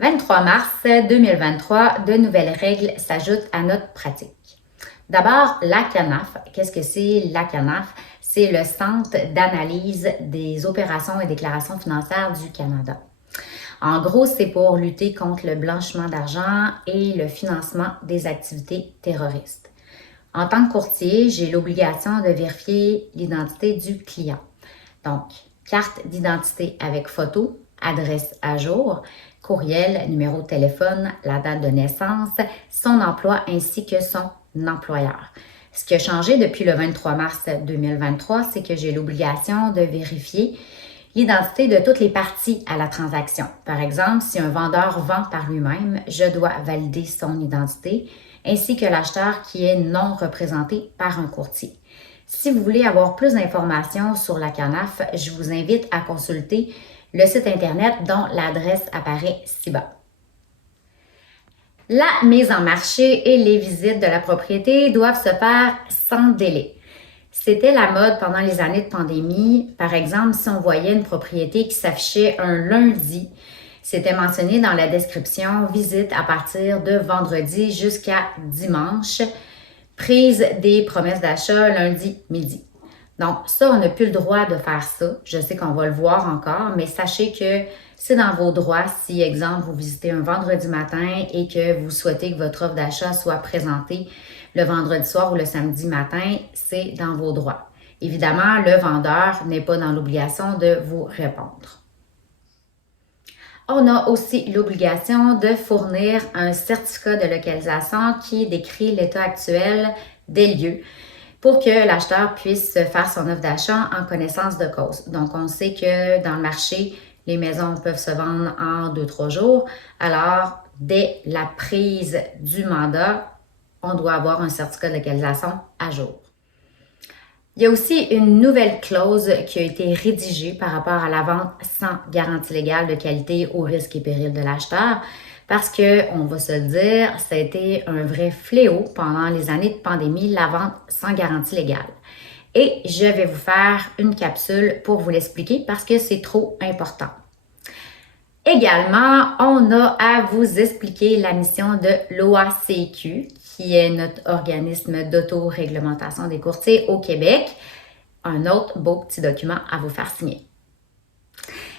23 mars 2023, de nouvelles règles s'ajoutent à notre pratique. D'abord, la CANAF. Qu'est-ce que c'est la CANAF? C'est le Centre d'analyse des opérations et déclarations financières du Canada. En gros, c'est pour lutter contre le blanchiment d'argent et le financement des activités terroristes. En tant que courtier, j'ai l'obligation de vérifier l'identité du client. Donc, carte d'identité avec photo, adresse à jour, courriel, numéro de téléphone, la date de naissance, son emploi ainsi que son employeur. Ce qui a changé depuis le 23 mars 2023, c'est que j'ai l'obligation de vérifier l'identité de toutes les parties à la transaction. Par exemple, si un vendeur vend par lui-même, je dois valider son identité ainsi que l'acheteur qui est non représenté par un courtier. Si vous voulez avoir plus d'informations sur la CANAF, je vous invite à consulter le site Internet dont l'adresse apparaît ci-bas. La mise en marché et les visites de la propriété doivent se faire sans délai. C'était la mode pendant les années de pandémie. Par exemple, si on voyait une propriété qui s'affichait un lundi, c'était mentionné dans la description « Visite à partir de vendredi jusqu'à dimanche ». Prise des promesses d'achat lundi midi. Donc, ça, on n'a plus le droit de faire ça. Je sais qu'on va le voir encore, mais sachez que c'est dans vos droits si, exemple, vous visitez un vendredi matin et que vous souhaitez que votre offre d'achat soit présentée le vendredi soir ou le samedi matin, c'est dans vos droits. Évidemment, le vendeur n'est pas dans l'obligation de vous répondre. On a aussi l'obligation de fournir un certificat de localisation qui décrit l'état actuel des lieux pour que l'acheteur puisse faire son offre d'achat en connaissance de cause. Donc, on sait que dans le marché, les maisons peuvent se vendre en 2-3 jours. Alors, dès la prise du mandat, on doit avoir un certificat de localisation à jour. Il y a aussi une nouvelle clause qui a été rédigée par rapport à la vente sans garantie légale de qualité au risque et péril de l'acheteur parce que, on va se le dire, ça a été un vrai fléau pendant les années de pandémie, la vente sans garantie légale. Et je vais vous faire une capsule pour vous l'expliquer parce que c'est trop important. Également, on a à vous expliquer la mission de l'OACQ, qui est notre organisme d'autoréglementation des courtiers au Québec. Un autre beau petit document à vous faire signer.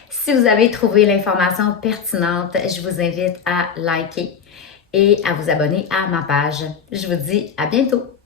Si vous avez trouvé l'information pertinente, je vous invite à liker et à vous abonner à ma page. Je vous dis à bientôt!